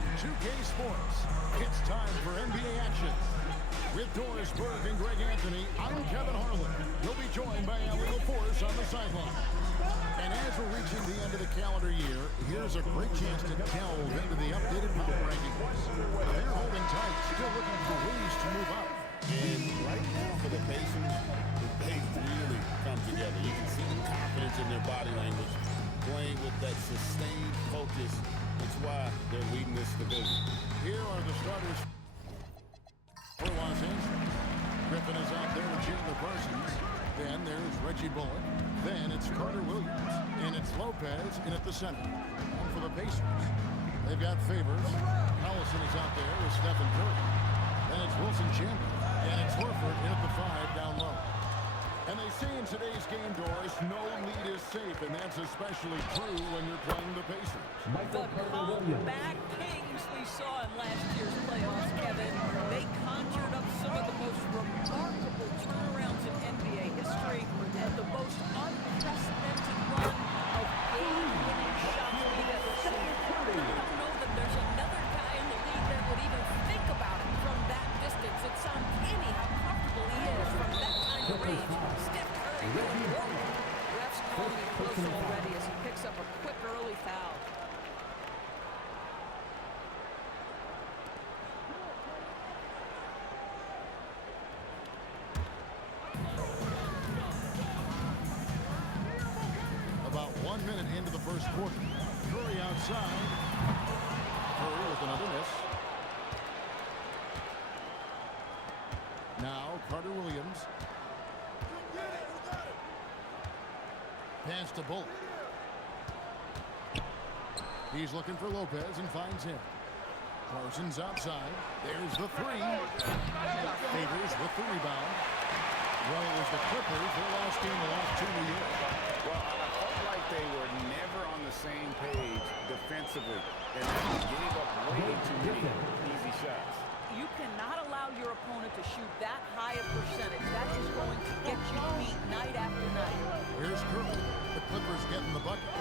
From 2K Sports, it's time for NBA action. With Doris Burke and Greg Anthony, I'm Kevin Harlan. You'll be joined by Alina Force on the sideline. And as we're reaching the end of the calendar year, here's a great chance to delve into the updated power rankings. They're holding tight, still looking for ways to move up. And right now for the Pacers, they've really come together. You can see the confidence in their body language, playing with that sustained focus. That's why they're leading this division. Here are the starters for Los Angeles. Griffin is out there with Chandler Parsons. Then there's Reggie Bullock. Then it's Carter Williams. And it's Lopez in at the center. And for the Pacers, they've got Favors. Collison is out there with Stephen Curry. Then it's Wilson Chandler. And it's Horford in at the 5 down low. And they say in today's game, Doris, no lead is safe, and that's especially true when you're playing the Pacers. The comeback kings we saw in last year's playoffs, Kevin. They conjured up some of the most remarkable turnarounds in NBA history and the most unprecedented run of game-winning shots we've ever seen. I don't know that there's another guy in the league that would even think about it from that distance. It's uncanny how comfortable he is from that kind of range. Steph Curry going forward. Refs calling it close already as he picks up a quick early foul. About 1 minute into the first quarter. Curry outside. Curry with another miss. Now Carter Williams. Pass to Bullock. He's looking for Lopez and finds him. Parsons outside. There's the three. Favors with the rebound. Well, it was the Clippers. Their last game, the last 2 of the year. Well, I felt like they were never on the same page defensively. And they gave up way too many easy shots. You cannot allow your opponent to shoot that high a percentage. That is going to get you beat night after night. Here's Curry. The Clippers getting the bucket.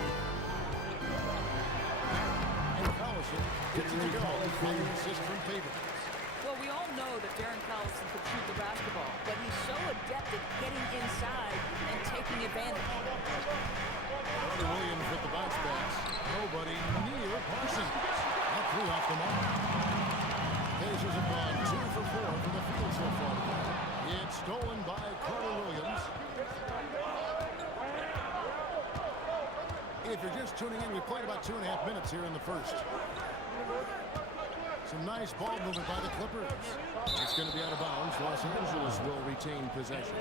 And Collison gets it to go. And an assist from Favors. Well, we all know that Darren Collison could shoot the basketball, but he's so adept at getting inside and taking advantage. Carter Williams with the bounce pass. Nobody near Parsons. That threw off the mark. Pacers have gone 2 for 4 from the field so far. It's stolen by Carter Williams. If you're just tuning in, we played about 2.5 minutes here in the first. Some nice ball movement by the Clippers. It's going to be out of bounds. Los Angeles will retain possession.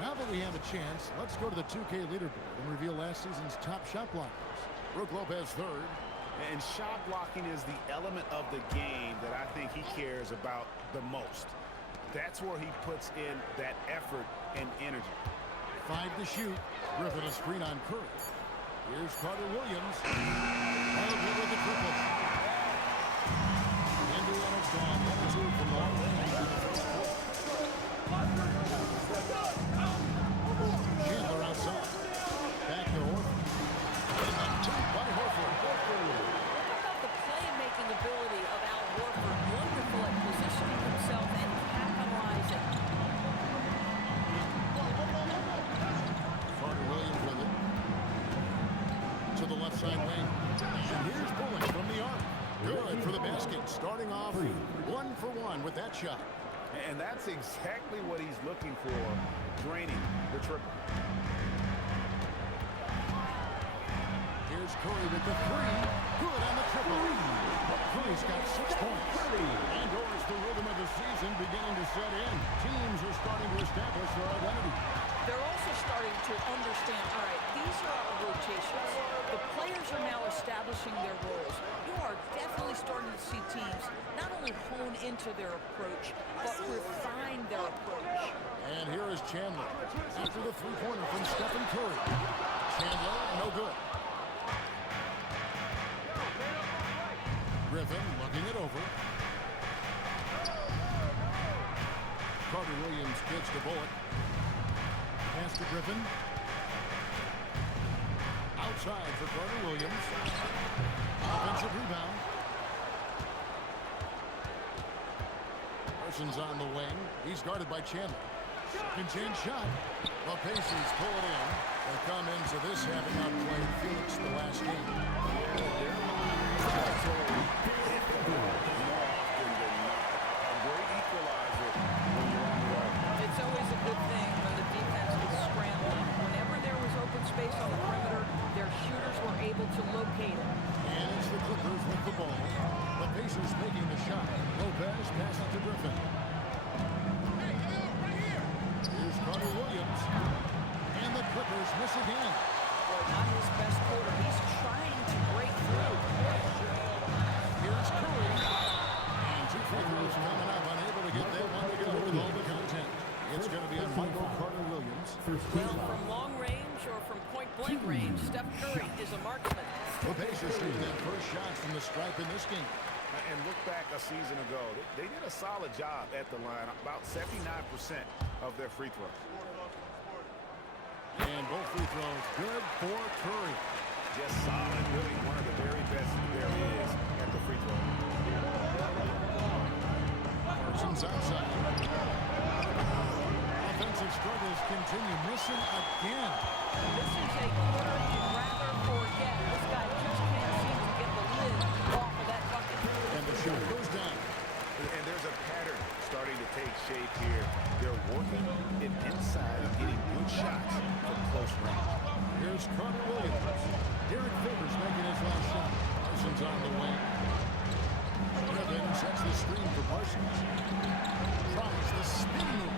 Now that we have a chance, let's go to the 2K leaderboard and reveal last season's top shot blockers. Brook Lopez third. And shot blocking is the element of the game that I think he cares about the most. That's where he puts in that effort and energy. 5 to shoot. Griffin a screen on Curry. Here's Carter Williams. Good with the triple. Indiana's gone 1-2 from long range in the first quarter. Chandler outside. Back to Horford. And a two by Horford. How about the playmaking ability of Al Horford? Wonderful at positioning himself and capitalizing. Carter Williams with it. To the left side wing. And here's Bullock from the arc. Good for the basket. Starting off 1 for 1 with that shot. And that's exactly what he's looking for, draining the triple. Here's Curry with the three. Good on the triple. Curry's got 6 points. And Doris, the rhythm of the season beginning to set in. Teams are starting to establish their identity. They're also starting to understand, all right, these are our rotations. The players are now establishing their roles. You are definitely starting to see teams not only hone into their approach, but refine their approach. And here is Chandler. After the three-pointer from Stephen Curry. Chandler, no good. Griffin looking it over. Carter Williams gets to Bullock. Pass to Griffin. Outside for Carter Williams. Offensive rebound. Parsons on the wing. He's guarded by Chandler. Second chance shot. The Pacers pull it in. They come into this having outplayed Phoenix the last game. It's always a good thing when the defense is scrambling. Whenever there was open space on the perimeter, their shooters were able to locate it. And it's the Clippers with the ball. The Pacers making the shot. Lopez passes to Griffin. Here's Carter Williams. And the Clippers miss again. Well, not his best quarter. He's trying to break through. Here's Curry. And two free throws coming up. Unable to get that one to go with all the content. It's going to be on Michael Carter Williams. Well, from long range or from point-blank range, Steph Curry is a marksman. The Pacers shooting their first shots from the stripe in this game. And look back a season ago. They did a solid job at the line, about 79% of their free throws. And both free throws good for Curry. Just solid, really one of the very best there is at the free throw. Parsons outside. Offensive struggles continue, missing again. This is a quarter you'd rather forget. This guy just can't seem to get the lid off of that bucket. And the shot goes down. And there's a pattern starting to take shape here. They're working it inside and getting good shots from close range. Here's Carter Williams. Derek Favors making his last shot. Parsons on the wing. Griffin sets the screen for Parsons. Tries the spin move.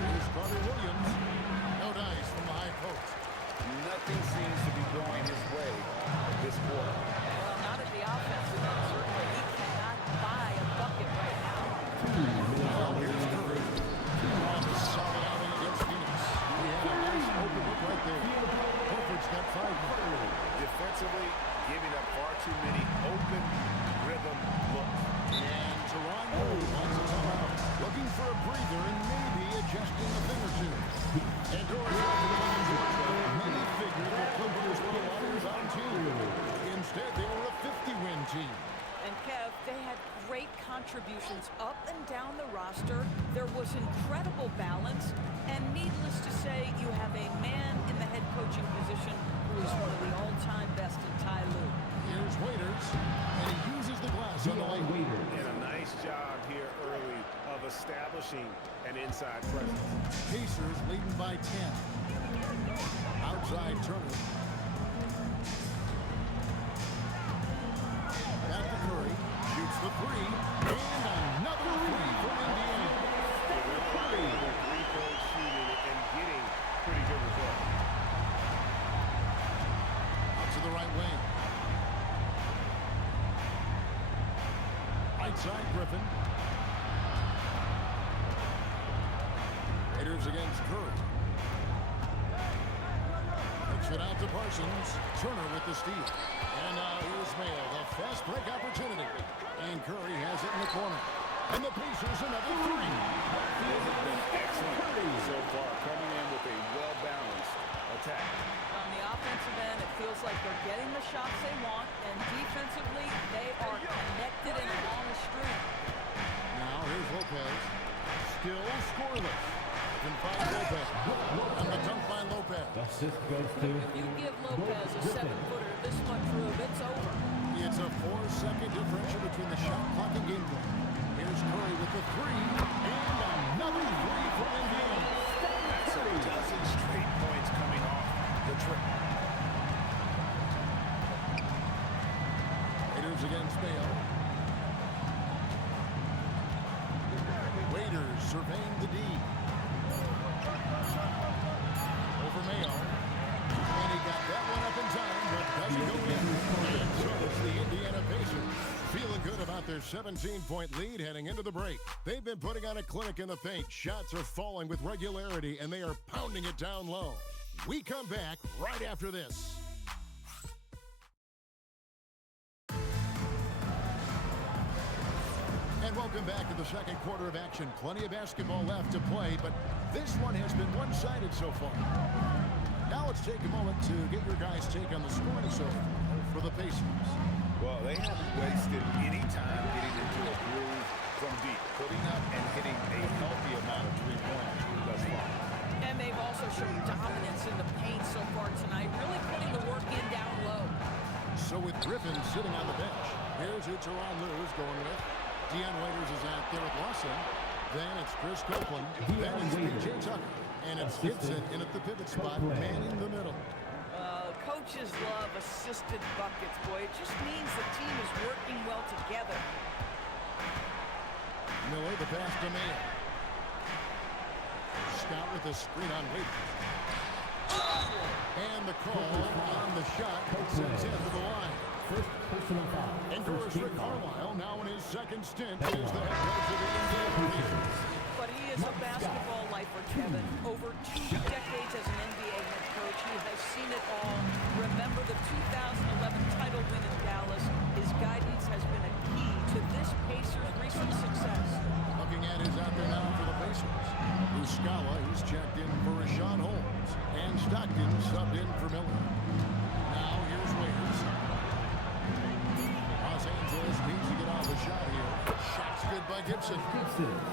Here's Carter Williams. No dice from the high post. Nothing seems to be going his way this quarter. Well, not at the offensive end. Certainly, he cannot buy a bucket right now. Well, here's Curry. On the solid outing against Phoenix. He had a nice open look right there. Horford's got 5 more. Defensively, giving up far too many open rhythm looks. And Toronto wants a timeout. Looking for a breather and maybe adjusting a thing or two. And many figured the Clippers were a one-rebound team. Instead, they were a 50-win team. And Kev, they had great contributions up and down the roster. There was incredible balance. And needless to say, you have a man in the head coaching position who is one of the all-time best in Ty Lue. Here's Waiters, and he uses the glass on the lane. And a nice job here early of establishing an inside presence. Pacers leading by 10. Outside Turner. Back to Curry. Shoots the three. And another three from Indiana. Three-point shooting and getting pretty good results. Out to the right wing. Right side Griffin. Raiders against Curry. Takes it out to Parsons. Turner with the steal. And now here's Mayo, the fast break opportunity. And Curry has it in the corner. And the Pacers another three. They have been excellent so far, coming in with a well-balanced attack. On the offensive end, it feels like they're getting the shots they want, and defensively, they are connected and on a string. Now here's Lopez. Still scoreless. And by Lopez. And the dunk by Lopez. Assist goes to If you give Lopez a 7-footer this much room, it's over. It's a 4-second differential between the shot clock and game clock. Here's Curry with the three. And another three from Indiana. That's a dozen straight points coming off the trip. Raiders against Mayo. Raiders surveying the D. Over Mayo. And he got that one up in time, but doesn't go in. And so it's the Indiana Pacers. Feeling good about their 17-point lead heading into the break. They've been putting on a clinic in the paint. Shots are falling with regularity, and they are pounding it down low. We come back right after this. And welcome back to the second quarter of action. Plenty of basketball left to play, but this one has been one-sided so far. Now let's take a moment to get your guys' take on the scoring so far for the Pacers. Well, they haven't wasted any time getting into a groove from deep, putting up and hitting a healthy amount of three-pointers thus far. And they've also shown dominance in the paint so far tonight, really putting the work in down low. So with Griffin sitting on the bench, here's who Teron Lue's going with. Deion Waiters is out there with Lawson. Then it's Chris Copeland. Then it's P.J. Tucker. And it's Gibson in at the pivot spot, manning the middle. Coaches love assisted buckets, boy. It just means the team is working well together. Miller, the pass to Mayo. Scott with a screen on Waiters. And the call on the shot sends him to the line. First personal foul. Endorse Rick Carlisle, now in his second stint, is the head coach of the Indiana Pacers. But he is a basketball lifer, Kevin. Over 2 decades as an NBA head coach, he has seen it all. Remember the 2011 title win in Dallas. His guidance has been a key to this Pacers' recent success. Looking at who's out there now for the Pacers. Muscala, he's checked in for Rashawn Holmes. And Stockton subbed in for Miller. Now here's Waiters. Los Angeles needs to get off a shot here. Shot's good by Gibson.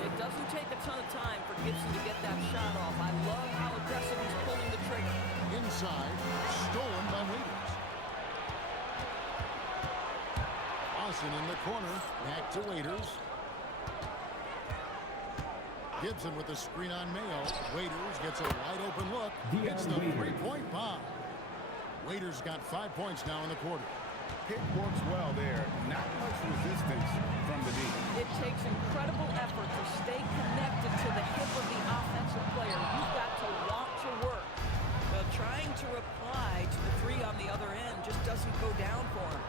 It doesn't take a ton of time for Gibson to get that shot off. I love how aggressive he's pulling the trigger. Inside, stolen by Waiters. Austin in the corner, back to Waiters. Gibson with the screen on Mayo. Waiters gets a wide open look. Hits the three-point bomb. Waiters got 5 points now in the quarter. Pick works well there. Not much resistance from the deep. It takes incredible effort to stay connected to the hip of the offensive player. You've got to want to work. But trying to reply to the three on the other end just doesn't go down for him.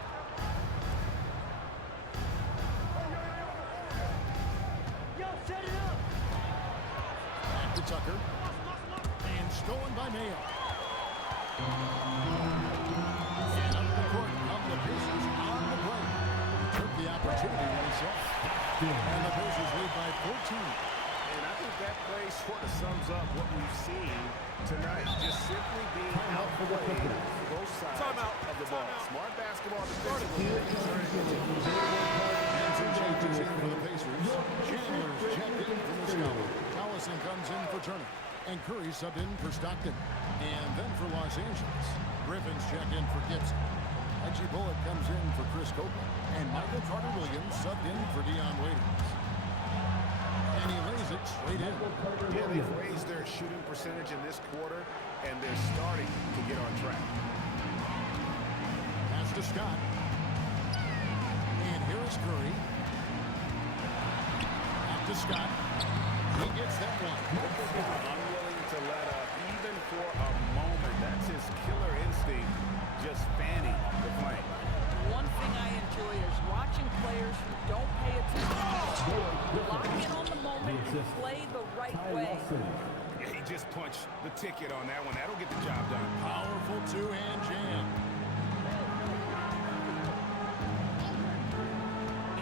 Back to Tucker. And stolen by Mayo. And up the court come the Pacers on the break. Took the opportunity when he saw it. And the Pacers lead by 14. And I think that play sort of sums up what we've seen tonight. Just simply being outplayed both sides of the ball. Smart basketball defensively. And some changes in for the Pacers. Chandler's checked in for Muscala. Collison comes in for Turner. And Curry subbed in for Stockton. And then for Los Angeles, Griffin's checked in for Gibson. Reggie Bullock comes in for Chris Copeland. And Michael Carter-Williams subbed in for Deion Waiters. And he lays it straight in. Yeah, they've raised their shooting percentage in this quarter, and they're starting to get on track. Pass to Scott. And here is Curry. Back to Scott. He gets that one. Unwilling to let up, even for a moment. That's his killer instinct, just fanning the flame. One thing I enjoy is watching players who don't pay attention. Lock in on the moment and play the right way. Yeah, he just punched the ticket on that one. That'll get the job done. Powerful two-hand jam.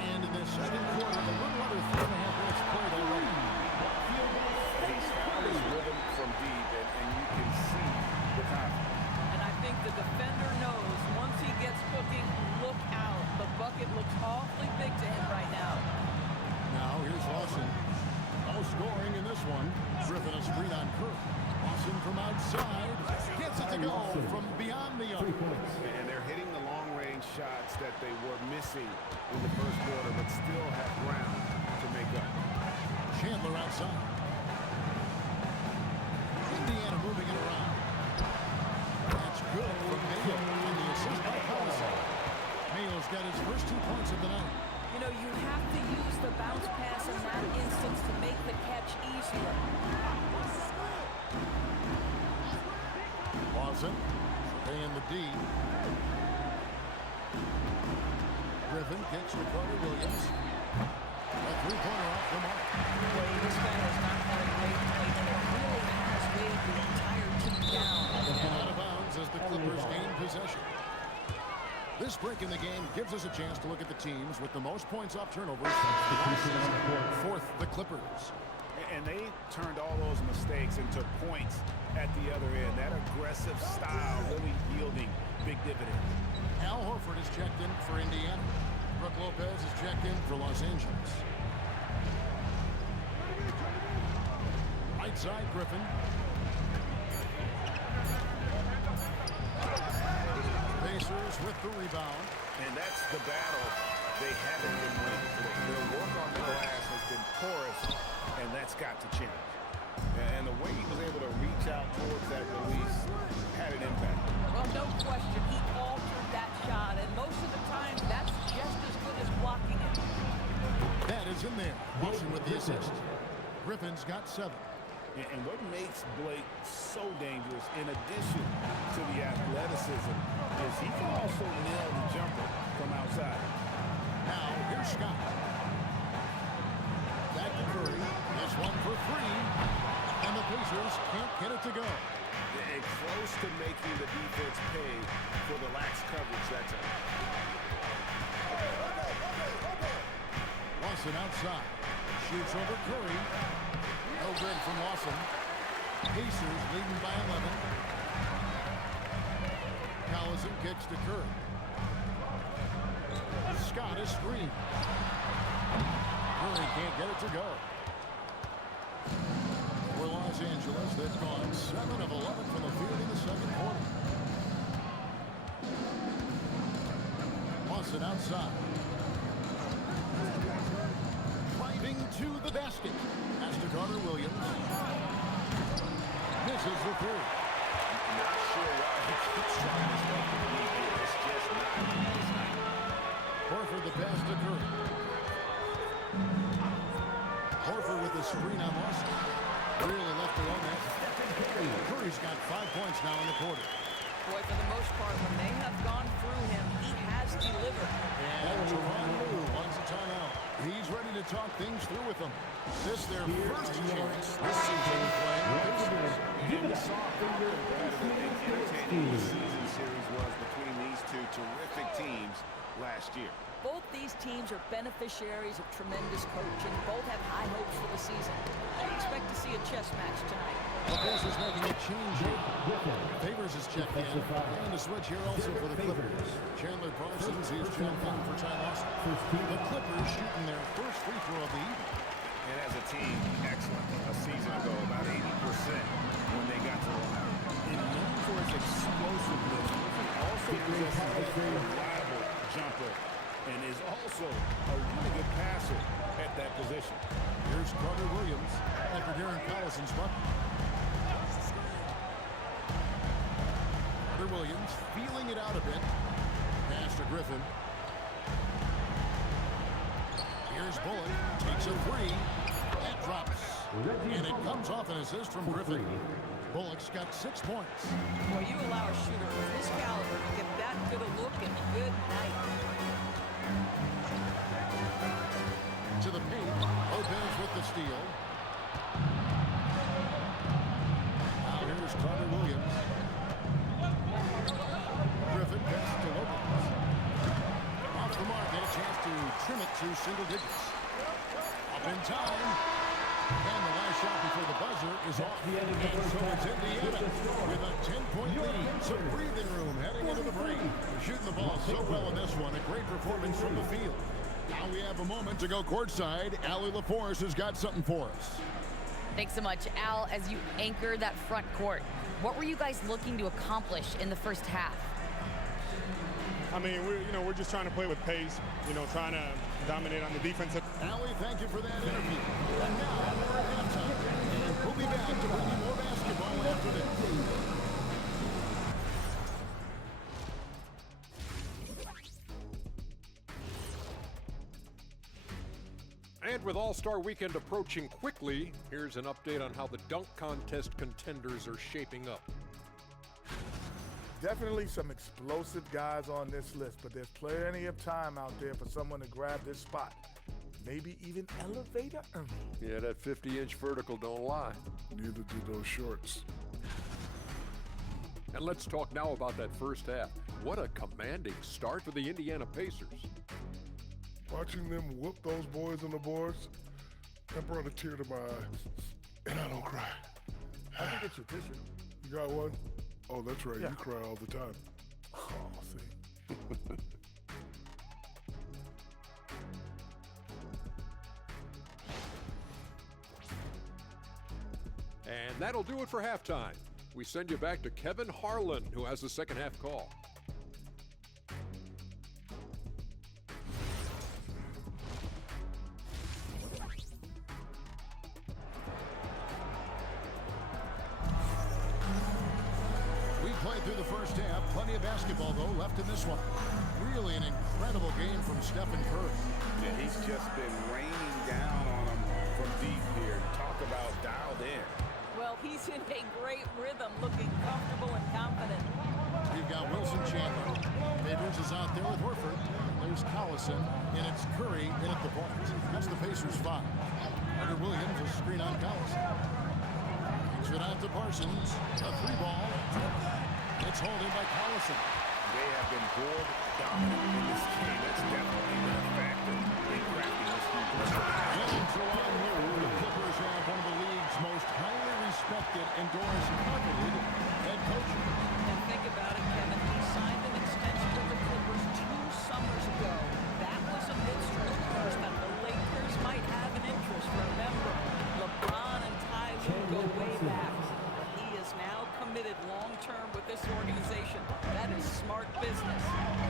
And in the second quarter, a little under 3.5 minutes played already. He's found his rhythm from deep, and you can see the confidence. And I think the defender knows once he gets cooking, look out. The bucket looks awfully big to him right now. Now here's Lawson. No scoring in this one. Griffin a screen on Curry. Lawson from outside. Gets it to go from beyond the arc. And they're hitting the long-range shots that they were missing in the first quarter, but still have ground to make up. Chandler outside. Indiana moving it around. That's good from Mayo. And the assist by Collison. Mayo's got his first 2 points of the night. You know, you have to use the bounce pass in that instance to make the catch easier. Lawson surveying the D. Griffin kicks to Carter-Williams. A three-pointer off the mark. Boy, this guy has not had a great night, and it really has weighed the entire team down. And out of bounds as the Clippers gain possession. This break in the game gives us a chance to look at the teams with the most points off turnovers. Fourth, the Clippers. And they turned all those mistakes into points at the other end. That aggressive style really yielding big dividends. Al Horford is checked in for Indiana. Brook Lopez is checked in for Los Angeles. outside Griffin. Pacers with the rebound. And that's the battle they haven't been winning today. Their work on the glass has been porous, and that's got to change. And the way he was able to reach out towards that release had an impact. Well, no question, he altered that shot, and most of the time, that's just as good as blocking it. That is in there. Wilson with the assist. Griffin's got 7. And what makes Blake so dangerous, in addition to the athleticism, is he can also nail the jumper from outside. Now, here's Scott. Back to Curry. This one for 3. And the Pacers can't get it to go. And close to making the defense pay for the lax coverage that time. Lawson outside. Shoots over Curry. No good from Lawson. Pacers leading by 11. Collison kicks to Curry. Scott is screened. Curry can't get it to go. For Los Angeles, they've gone 7 of 11 from the field in the second quarter. Lawson outside. Driving to the basket. Pass to Carter Williams. Misses the 3. Not sure why he keeps trying this stuff to lead here. It's just not his night. Horford the pass to Curry. Horford with the screen on Lawson. Really left her on that. Curry's got 5 points now in the quarter. Boy, for the most part, when they have gone through him, he has delivered. And Teron Lue wants a timeout. He's ready to talk things through with them. This their first chance this season playing the Pacers. And we saw how competitive and entertaining the season series was between these two terrific teams last year. Both these teams are beneficiaries of tremendous coaching. Both have high hopes for the season. I expect to see a chess match tonight. The Pacers making a change here. Favors is checked in. And a switch here also for the Clippers. Chandler Parsons is checked in for Ty Lawson. The Clippers shooting their first free throw of the evening. And as a team, excellent. A season ago, about 80% when they got to the line. And known for his explosiveness, he also possesses that reliable jumper and is also a really good passer at that position. Here's Carter Williams after Darren Collison's bucket. Carter Williams feeling it out a bit. Pass to Griffin. Here's Bullock. Takes a 3. That drops. And it comes off an assist from Griffin. Bullock's got 6 points. Well, you allow a shooter of this caliber to get that good a look and good night. To the paint. Lopez with the steal. Now here's Carter Williams. Griffin pass to Lopez. Off the mark and a chance to trim it to single digits. Up in time. And the last shot before the buzzer is off. And so it's Indiana with a 10-point lead. Some breathing room heading into the break. They're shooting the ball so well in this one. A great performance from the field. Now we have a moment to go courtside. Allie LaForce has got something for us. Thanks so much, Al. As you anchor that front court, what were you guys looking to accomplish in the first half? I mean, we're just trying to play with pace, trying to dominate on the defensive. Allie, thank you for that interview. And now we're at halftime. And we'll be back to bring you more basketball after this. And with All-Star Weekend approaching quickly, here's an update on how the dunk contest contenders are shaping up. Definitely some explosive guys on this list, but there's plenty of time out there for someone to grab this spot. Maybe even elevator early. Yeah, that 50-inch vertical don't lie. Neither do those shorts. And let's talk now about that first half. What a commanding start for the Indiana Pacers. Watching them whoop those boys on the boards, that brought a tear to my eye. And I don't cry. I can get you a tissue. You got one? Oh, that's right. Yeah. You cry all the time. Oh, see. And that'll do it for halftime. We send you back to Kevin Harlan, who has the second half call. We played through the first half. Plenty of basketball, though, left in this one. Really an incredible game from Stephen Curry. Yeah, he's just been raining down on him from deep here. Talk about dialed in. Well, he's in a great rhythm, looking comfortable and confident. We've got Wilson Chandler. Favors is out there with Horford. There's Collison, and it's Curry in at the point. That's the Pacers' 5. Carter Williams, a screen on Collison. Kicks it out to Parsons. A 3-ball. It's holding by Collison. They have been board dominant in this game. That's definitely been a factor in cracking this game. And Jawan Moore, the Clippers have one of the league's most highly respected, endorsed, coveted head coaches. And think about it, Kevin. He signed an extension with the Clippers 2 summers ago. That was a mid-stretch course that the Lakers might have an interest. Remember, LeBron and Ty Lue go way back. He is now committed long-term with this organization. That is smart business.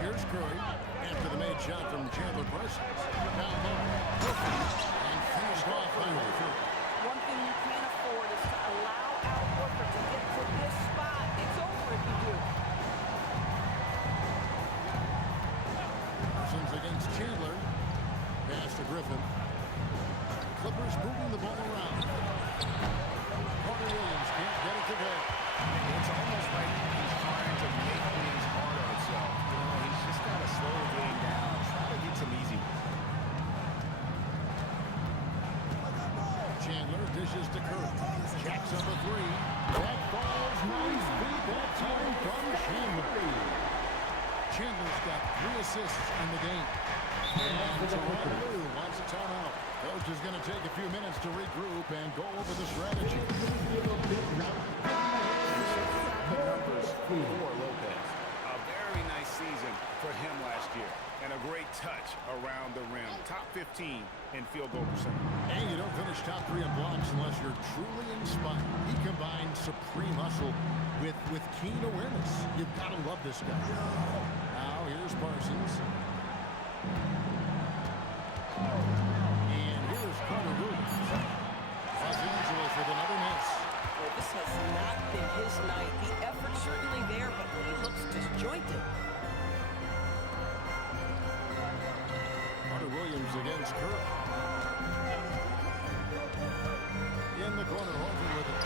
Here's Curry after the made shot from Chandler Parsons. Down low, and finished off by Horford. One thing you can't afford is to allow Al Horford to get to this spot. It's over if you do. Parsons against Chandler. Pass to Griffin. Clippers moving the ball around. Carter Williams can't get it to go. It's almost like he's trying to make things hard on himself. You know, he's just got to slow the game down, try to get some easy ones. Chandler dishes to Curry. Jacks up a 3. That falls nice beat that time from Chandler. Chandler's got 3 assists in the game. And Jawan Moore wants a timeout. Coach is going to take a few minutes to regroup and go over the strategy. The numbers for Lopez. A very nice season for him last year. And a great touch around the rim. Top 15 in field goal percentage. And you don't finish top 3 in blocks unless you're truly inspired. He combined supreme hustle with keen awareness. You've got to love this guy. Now here's Parsons. And here's Carter Williams. Los Angeles with another miss. Well, this has not been his night. The effort's certainly there, but he looks disjointed. Carter Williams against Curry. In the corner, Horford with it.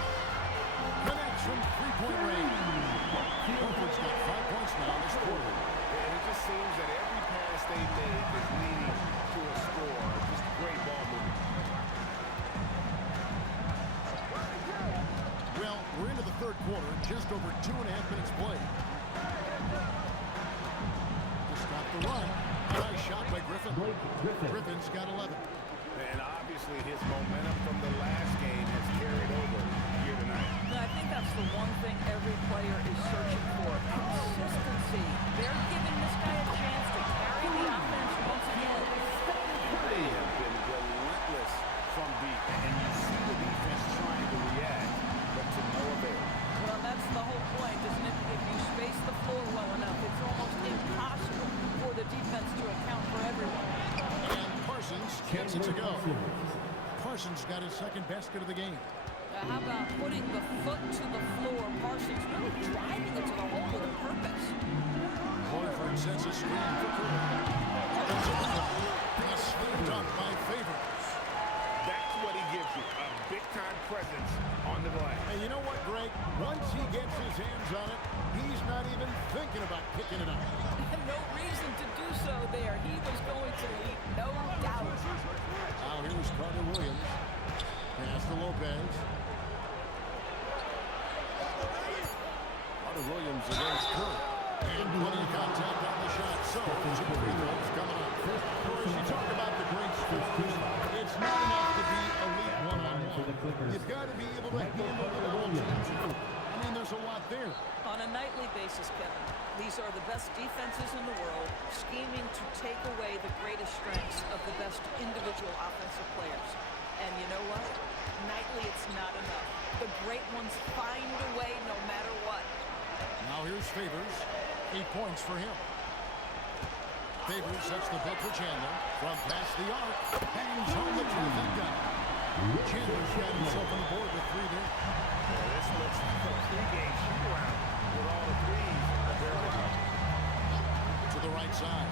Connects from 3-point range. Horford's got 5 points now this quarter. And it just seems that every pass they make is leading to a score. Just great ball movement. Well, we're into the third quarter, just over 2.5 minutes played. Just got the run. A nice shot by Griffin. Griffin's got 11. And obviously his momentum from the last game has carried over here tonight. And I think that's the one thing every player is searching for. Consistency. They're giving this guy a chance to carry the offense once again. They have been relentless from deep. And you see the defense trying to react, but to no avail. Well, that's the whole point, isn't it? If you space the floor well enough, it's almost impossible for the defense to account for everyone. And Parsons gets it to go. Parsons got his second basket of the game. How about putting the foot to the floor? Parsons really driving it to the hole with a purpose. Horford sets a screen for Curry. There's a rebound. And a slam dunk by Favors. That's what he gives you, a big-time presence on the glass. And you know what, Greg? Once he gets his hands on it, he's not even thinking about kicking it out. No reason to do so there. He was going to lead, no doubt. Now here's Carter Williams. Pass to Lopez. Carter Williams against Curry. And plenty of contact on the shot. So, 2 free throws coming up. Of course, you talk about the great scores. It's not enough to be elite one-on-one. You've got to be able to handle the little teams. I mean, there's a lot there. On a nightly basis, Kevin, these are the best defenses in the world, scheming to take away the greatest strengths of the best individual offensive players. And you know what? Nightly, it's not enough. The great ones find a way no matter what. Now here's Favors. 8 points for him. Favors sets the pick for Chandler. From past the arc. Hangs home the terrific gun. Chandler's got himself on the board with 3 there. This looks like a three-game shoot-around with all the threes that they're allowed. To the right side.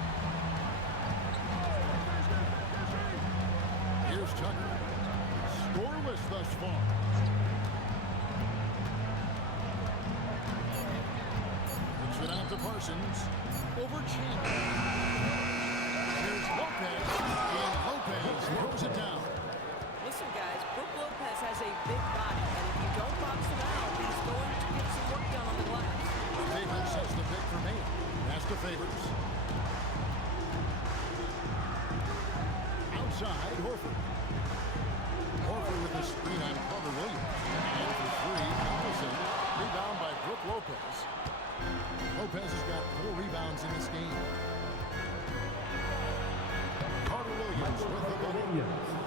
Here's Tucker. Scoreless thus far. Brings it out to Parsons. Over Chandler. Here's Lopez. And Lopez throws it down. Listen, guys, Brook Lopez has a big body, and if you don't box him out, he's going to get some work done on the glass. Favors sets the pick for Mayo. Pass to Favors. Outside, Horford. Horford with a screen on Carter Williams. And for 3, Allison. Rebound by Brook Lopez. Lopez has got 4 rebounds in this game. Carter Williams with the ball.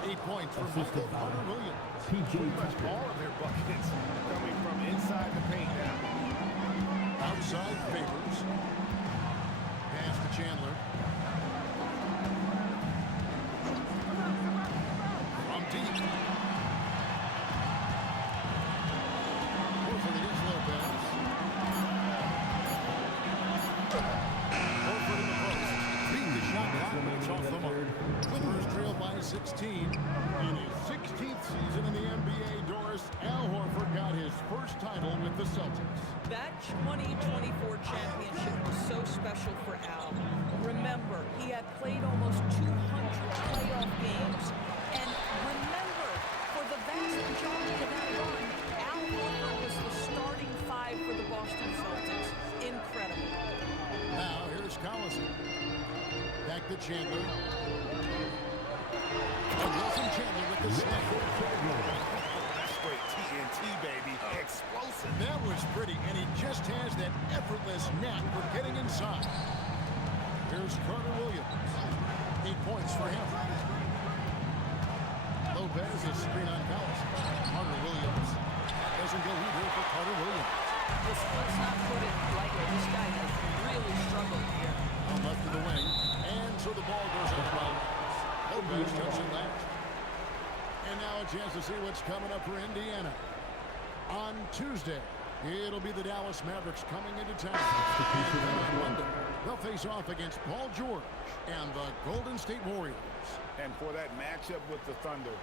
8 points for Michael Carter Williams. Pretty much all of their buckets coming from inside the paint now. Outside Favors. Pass to Chandler. From deep. Horford against Lopez. Horford in the post. Beat the shot clock, but it's off the mark. Clippers trail by 16. In his 16th season in the NBA, Doris, Al Horford got his first title with the Celtics. That 2024 championship was so special for Al. Remember, he had played almost 200 playoff games. And remember, for the vast majority of that run, Al Horford was the starting 5 for the Boston Celtics. Incredible. Now, here's Collison. Back to Chandler. And Wilson Chandler with the slam. That's straight TNT, baby. Explosive. That was pretty, and he just has that effortless knack for getting inside. Here's Carter Williams. 8 points for him. Lopez is screen on Collison. Carter Williams. Doesn't go either for Carter Williams. Let's not put it lightly. This guy has really struggled here. On left of the wing, and so the ball goes up by Lopez touches it last. And now a chance to see what's coming up for Indiana. On Tuesday, it'll be the Dallas Mavericks coming into town. And then on Monday, they'll face off against Paul George and the Golden State Warriors. And for that matchup with the Thunder,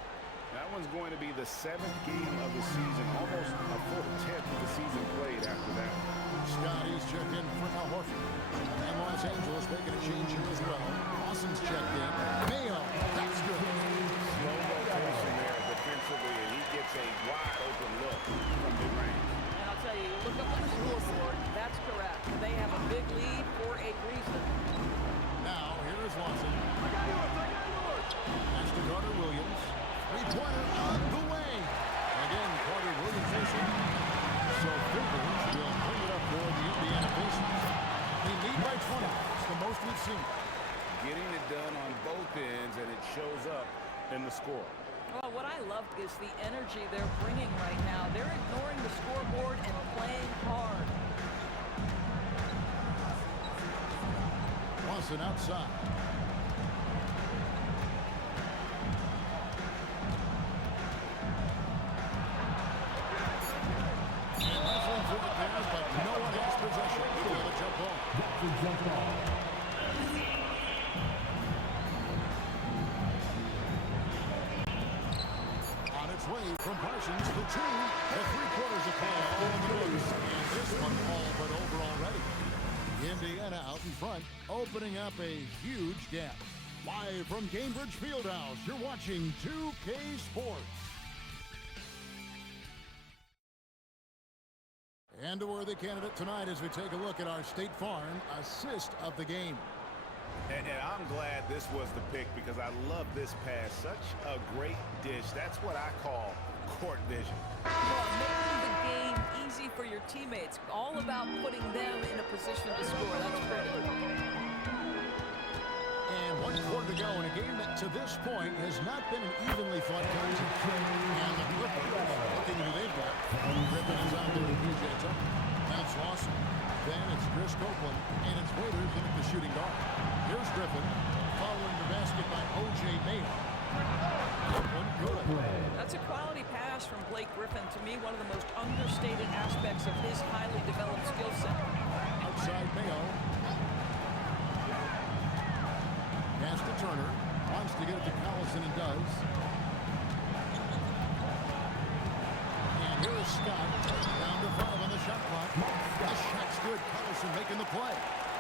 that one's going to be the 7th game of the season, almost a full 10th of the season played after that. Scotty's checked in for Al Horford. And Los Angeles making a change here as well. Lawson's checked in. Mayo, that's good. Slow rotation there defensively, and he gets a wide open look from mid-range. And I'll tell you, look up on the scoreboard. That's correct. They have a big lead for a reason. Now, here is Lawson. Pass to Carter Williams. 3-pointer on the way. Again, Carter Williams is in. So Favors will bring it up for the Indiana Pacers. They lead by 20. It's the most we've seen. Getting it done on both ends, and it shows up in the score. Well, what I love is the energy they're bringing right now. They're ignoring the scoreboard and playing hard. Lawson outside. And wrestling through it there, but no one has possession. For the jump ball. That's a jump ball. On its way from Parsons, the 2, the 3/4 of play all in the books. And this one all but over already. Indiana out in front, opening up a huge gap. Live from Cambridge Fieldhouse, you're watching 2K Sports. And a worthy candidate tonight as we take a look at our State Farm assist of the game. And I'm glad this was the pick because I love this pass. Such a great dish. That's what I call court vision. Well, making the game easy for your teammates. All about putting them in a position to score. That's pretty. And One quarter to go in a game that to this point has not been an evenly fought contest. And the Clippers looking who they've got. Griffin is out there with PJ Tucker. And it's Lawson. Then it's Chris Copeland. And it's Waiters in at the shooting guard. Here's Griffin following the basket by O.J. Mayo. Copeland good. That's a quality pass from Blake Griffin. To me, one of the most understated aspects of his highly developed skill set. Outside Mayo. Pass to Turner. Wants to get it to Collison and does. And here is Scott. Down to 5 on the shot clock. The shot's good. Collison making the play.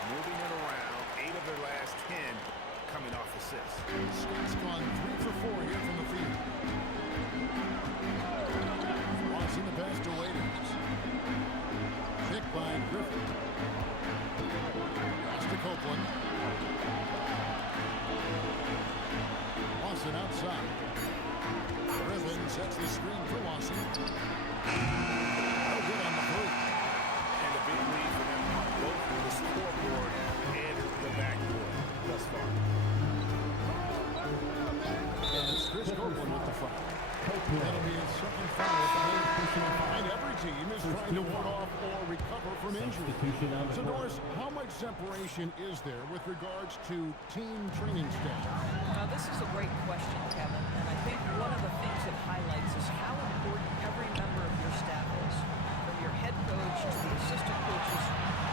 Moving it around, 8 of their last 10 coming off assists. Scott's gone 3 for 4 here from the field. Watching the pass to Waiters. Picked by Griffin. Pass to Copeland. Lawson outside. Griffin sets the screen for Lawson. No good on the three. And a big lead for them on both the scoreboard and the backboard thus far. And it's Chris Copeland with the foul. That'll be his second foul. And every team is trying to ward off or recover from injury. So, Norris, how much separation is there with regards to team training staff? Now, this is a great question, Kevin, and I think one of the things it highlights is how important every member of your staff is, from your head coach to the assistant coaches,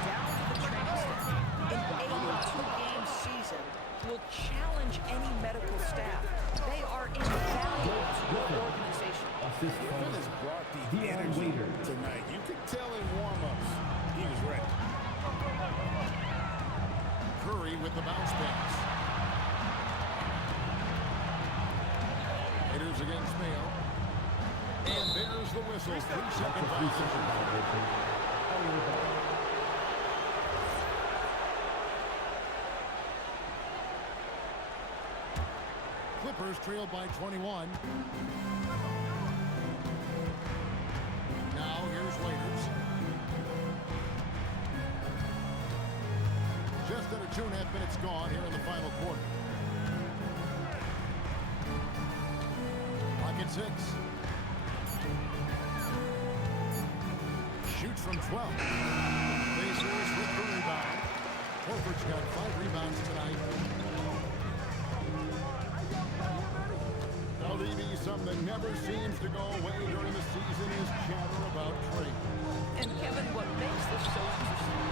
down to the training staff. An 82-game season will challenge any medical staff. They are invaluable to your organization. Griffin has brought the energy tonight. You could tell in warm-ups he was ready. Curry with the bounce pass. Raiders against Mayo. And there's the whistle. 3-second violation. Clippers trail by 21. Now here's Waiters. Just under 2.5 minutes gone here in the final quarter. Clock at 6. Shoots from 12. Pacers with the rebound. Horford's got 5 rebounds tonight. LDB, something that never seems to go away during the season is chatter about trade. And Kevin, what makes this so interesting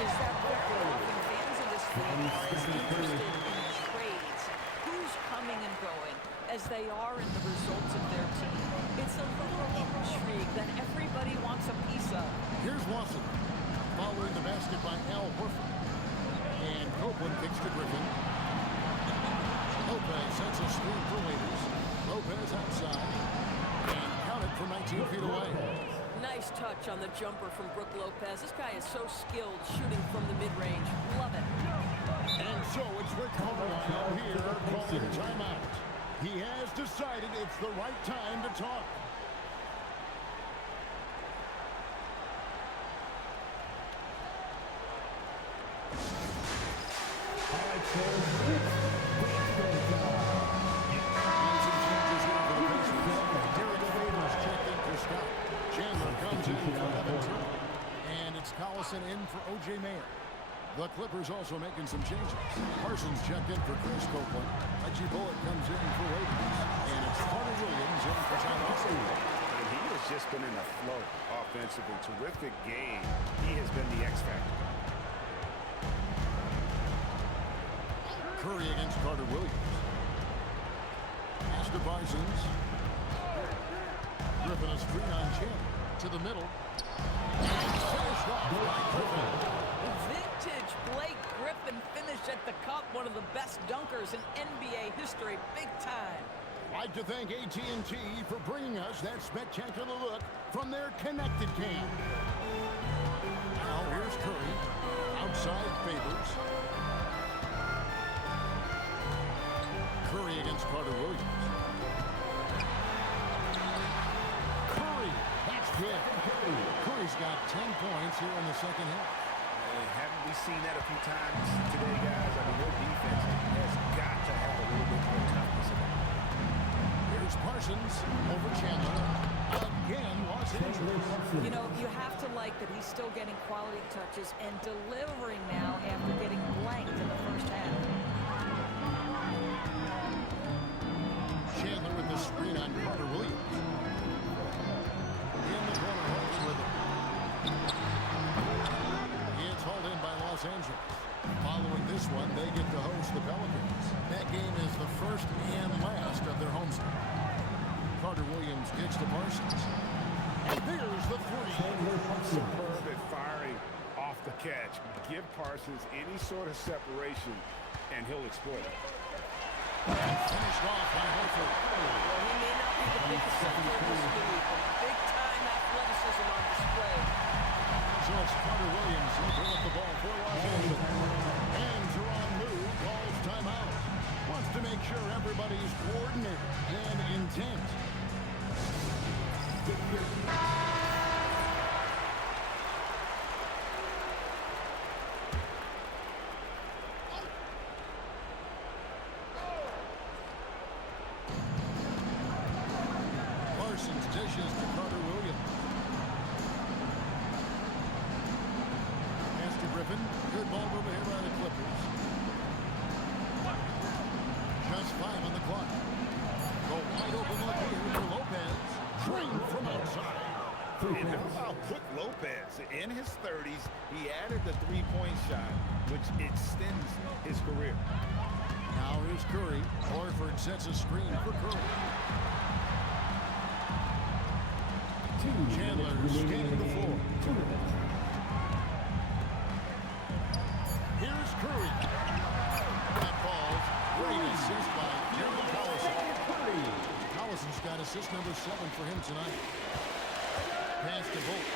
is that very often fans of this league are as interested in trades, who's coming and going, as they are in the results of their team. It's a little intrigue that everybody wants a piece of. Here's Lawson, following the basket by Al Horford. And Copeland kicks to Griffin. Lopez sets a screen for Waiters. Lopez outside. And count it from 19 feet away. Nice touch on the jumper from Brook Lopez. This guy is so skilled shooting from the mid-range. Love it. And so it's Rick Carlisle here calling timeout. He has decided it's the right time to talk. Collison in for O.J. Mayo. The Clippers also making some changes. Parsons checked in for Chris Copeland. Reggie Bullock comes in for Waiters. And it's Carter Williams in for John Austin. And he has just been in a flow offensively. Terrific game. He has been the X factor. Curry against Carter Williams. Pass to Parsons. Griffin a screen on Chandler to the middle. Finished off by Griffin. Vintage Blake Griffin finished at the cup. One of the best dunkers in NBA history. Big time. I'd like to thank AT&T for bringing us that spectacular look from their connected cam. Now here's Curry. Outside Favors. Curry against Carter Williams. Curry. That's good. Curry's got 10 points here in the second half. Haven't we seen that a few times today, guys? I mean, their defense has Williams over Chandler. Again, Los Angeles. You know, you have to like that he's still getting quality touches and delivering now after getting blanked in the first half. Chandler with the screen on Carter Williams. In the corner, Holmes with it. It's hauled in by Los Angeles. Following this one, they get to host the Pelicans. That game is the first and last of their homestand. Carter Williams kicks to Parsons. And there's the three. Superb at firing off the catch. Give Parsons any sort of separation, and he'll exploit it. And finished off by Horford. Well, he may not be the biggest center in this league, but big-time athleticism on display. So it's Carter Williams who bring up the ball for Los Angeles. And Jerron Lou calls timeout. Wants to make sure everybody's coordinated and intent. Parsons dishes to Carter Williams. Pass to Griffin. Good ball over here by the Clippers. Just 5 on the clock. The wide open look here for Lopez. Drained from outside. And how about Quick Lopez? In his 30s, he added the three-point shot, which extends his career. Now here's Curry. Horford sets a screen for Curry. Chandler skating the floor. Here's Curry. That falls. Great assist by Jerry Collison. Collison's got assist number 7 for him tonight. Pass to Bolt.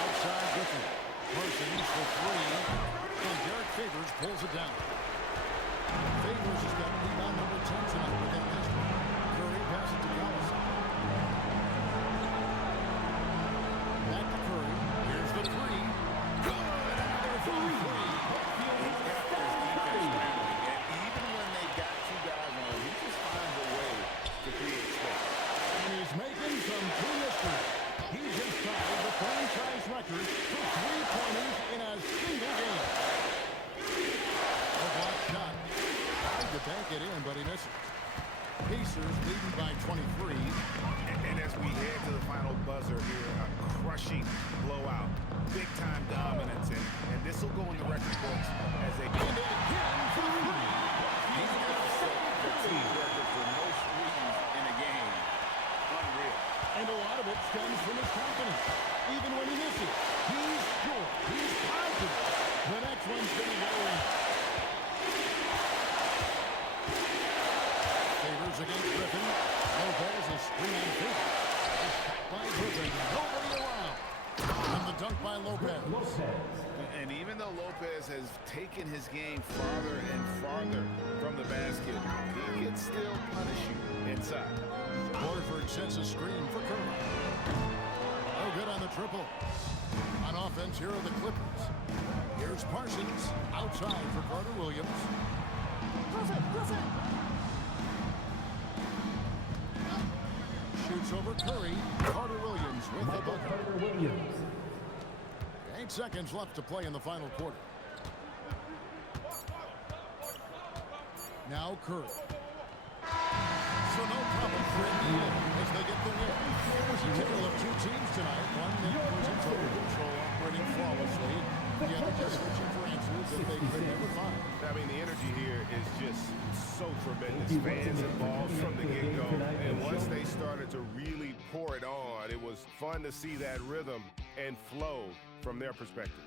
Outside Griffin. Parsons for 3. And Derek Favors pulls it down. Favors has got rebound number 10 tonight with that last one. Curry passes to Collison. Back to Curry. Here's the 3. Good! Another from 3. Making some true history. He just tied the franchise record for three-pointers in a single game. A block shot. Tried to bank it in, but he misses. Pacers leading by 23. And as we head to the final buzzer here, a crushing blowout, big-time dominance, and this will go in the record books as a... And again for 3. He's now set the team record for most threes in a game. Unreal. And a lot of it stems from his confidence. Even when he misses, he's sure, he's positive. The next one's going to go in. Favors against Griffin. Lopez is screen on Favors. By Griffin, nobody around. And the dunk by Lopez. And even though Lopez has taken his game farther and farther from the basket, he can still punish you inside. Horford sets a screen for Curry. No good on the triple. On offense, here are the Clippers. Here's Parsons outside for Carter Williams. Griffin. Shoots over Curry. Carter Williams with the bucket. 8 seconds left to play in the final quarter. Now Curry. So no problem for Indiana as they get the win. It was a tale of 2 teams tonight. One that was in total control, operating flawlessly. The other just searching for answers that they could never find. I mean, the energy here is just so tremendous. Fans involved from the get-go. And once they started to really pour it on, it was fun to see that rhythm and flow from their perspective.